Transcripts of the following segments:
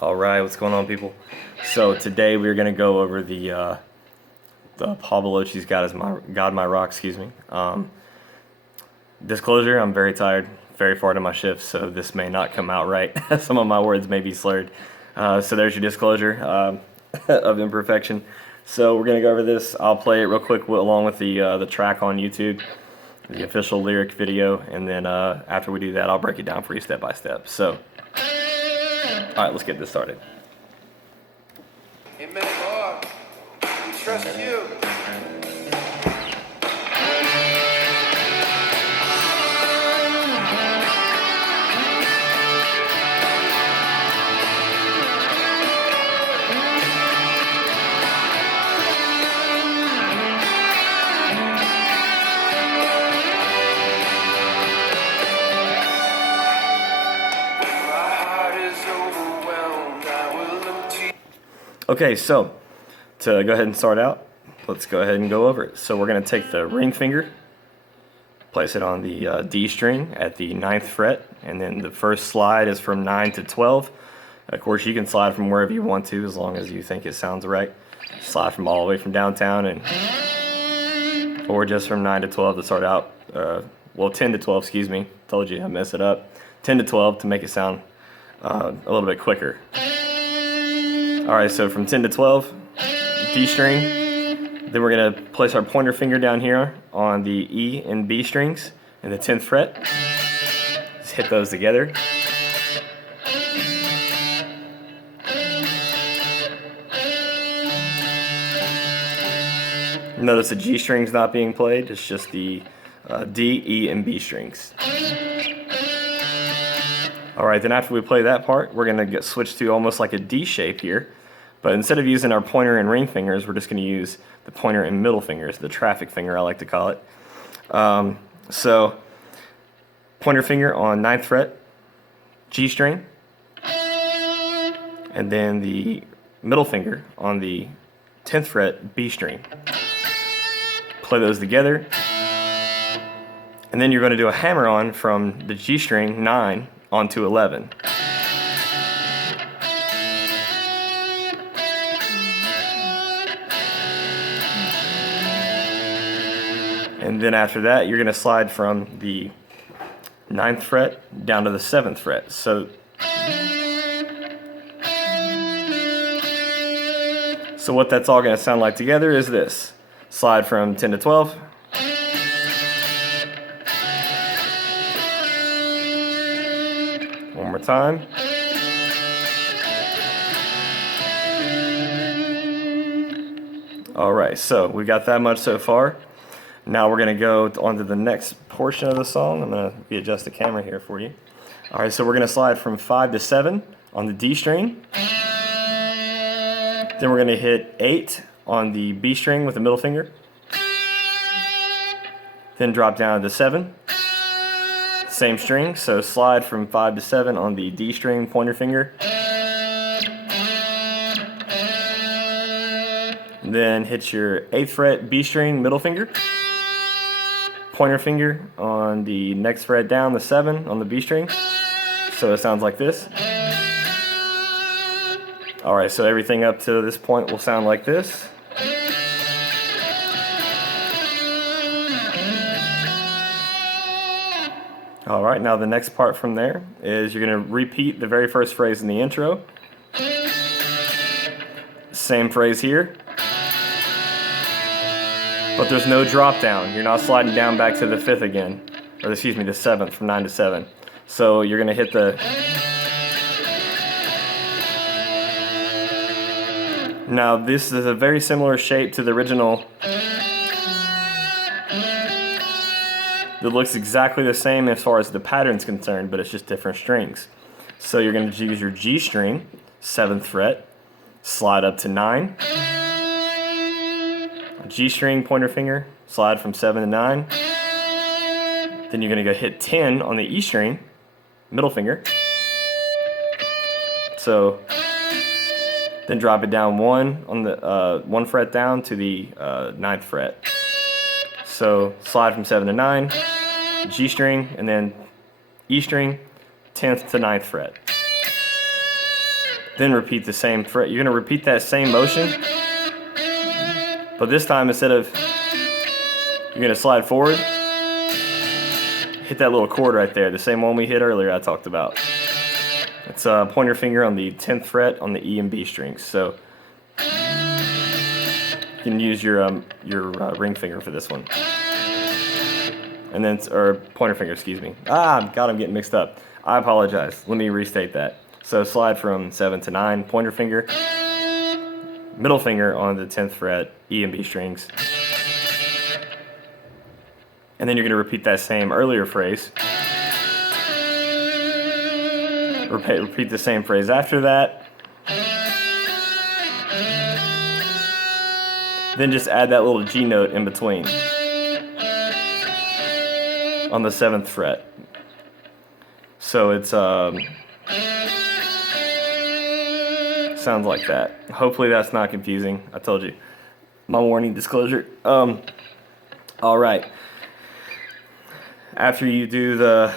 All right, what's going on, people? So today we're gonna go over the Paul Baloche's God My Rock. Excuse me. Disclosure: I'm very tired, very far to my shift, so this may not come out right. Some of my words may be slurred. So there's your disclosure of imperfection. So we're gonna go over this. I'll play it real quick along with the track on YouTube, the official lyric video, and then after we do that, I'll break it down for you step by step. So. Alright, let's get this started. Amen, Lord. We trust you. Okay, so to go ahead and start out, let's go ahead and go over it. So we're going to take the ring finger, place it on the D string at the 9th fret, and then the first slide is from 9 to 12. Of course, you can slide from wherever you want to as long as you think it sounds right. Slide from all the way from downtown, or just from 9 to 12 to start out. Well, 10 to 12, excuse me. Told you I messed it up. 10 to 12 to make it sound a little bit quicker. Alright, so from 10 to 12, D string, then we're going to place our pointer finger down here on the E and B strings in the 10th fret. Just hit those together. Notice the G string's not being played, it's just the D, E, and B strings. Alright, then after we play that part, we're going to switch to almost like a D shape here. But instead of using our pointer and ring fingers, we're just going to use the pointer and middle fingers, the traffic finger I like to call it. So, pointer finger on 9th fret, G string, and then the middle finger on the 10th fret, B string. Play those together, and then you're going to do a hammer on from the G string, 9, onto 11. And then after that, you're going to slide from the 9th fret down to the 7th fret. So what that's all going to sound like together is this. Slide from 10 to 12. One more time. Alright, so we got that much so far. Now we're going to go on to the next portion of the song. I'm going to readjust the camera here for you. Alright, so we're going to slide from 5 to 7 on the D string. Then we're going to hit 8 on the B string with the middle finger. Then drop down to 7. Same string, so slide from 5 to 7 on the D string pointer finger. Then hit your 8th fret B string middle finger. Pointer finger on the next fret down, the 7 on the B string. So it sounds like this. Alright, so everything up to this point will sound like this. Alright, now the next part from there is you're going to repeat the very first phrase in the intro. Same phrase here. But there's no drop down. You're not sliding down back to the 5th again. Or excuse me, the 7th, from 9 to 7. So you're going to hit the... Now this is a very similar shape to the original. It looks exactly the same as far as the pattern's concerned, but it's just different strings. So you're going to use your G string, 7th fret, slide up to 9. G string pointer finger, slide from 7 to 9. Then you're going to go hit 10 on the E string, middle finger. So then drop it down 1 on the 1 fret down to the 9th fret. So slide from 7 to 9, G string, and then E string, 10th to 9th fret. Then repeat the same fret. You're going to repeat that same motion, but this time instead of, you're going to slide forward, hit that little chord right there, the same one we hit earlier I talked about. It's pointer finger on the 10th fret on the E and B strings. So you can use your ring finger for this one. And then, or pointer finger, excuse me. God, I'm getting mixed up. I apologize. Let me restate that. So slide from 7 to 9, pointer finger, middle finger on the 10th fret, E and B strings. And then you're going to repeat that same earlier phrase. Repeat the same phrase after that. Then just add that little G note in between on the 7th fret. So it's sounds like that. Hopefully that's not confusing. I told you. My warning disclosure. All right. After you do the,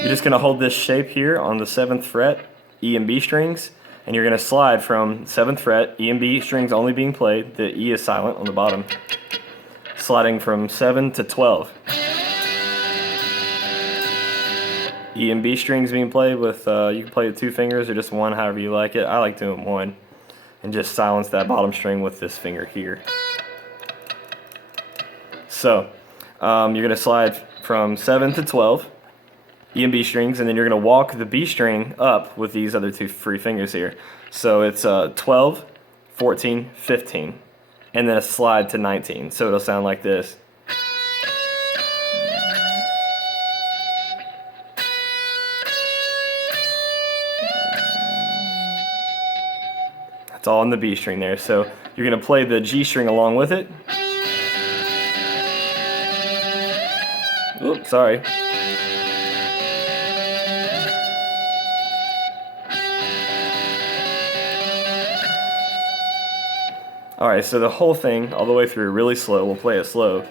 you're just gonna hold this shape here on the 7th fret, E and B strings, and you're gonna slide from 7th fret, E and B strings only being played, the E is silent on the bottom, sliding from 7 to 12. E and B strings being played with, you can play with 2 fingers or just one, however you like it. I like doing one. And just silence that bottom string with this finger here. So, you're going to slide from 7 to 12, E and B strings, and then you're going to walk the B string up with these other 2 free fingers here. So it's 12, 14, 15, and then a slide to 19. So it'll sound like this. It's all on the B string there. So you're going to play the G string along with it. Oops, sorry. Alright, so the whole thing, all the way through, really slow. We'll play it slow.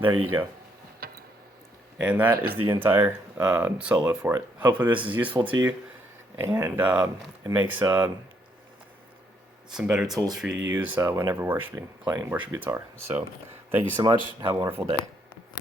There you go. And that is the entire solo for it. Hopefully this is useful to you, and it makes some better tools for you to use whenever playing worship guitar. So thank you so much. Have a wonderful day.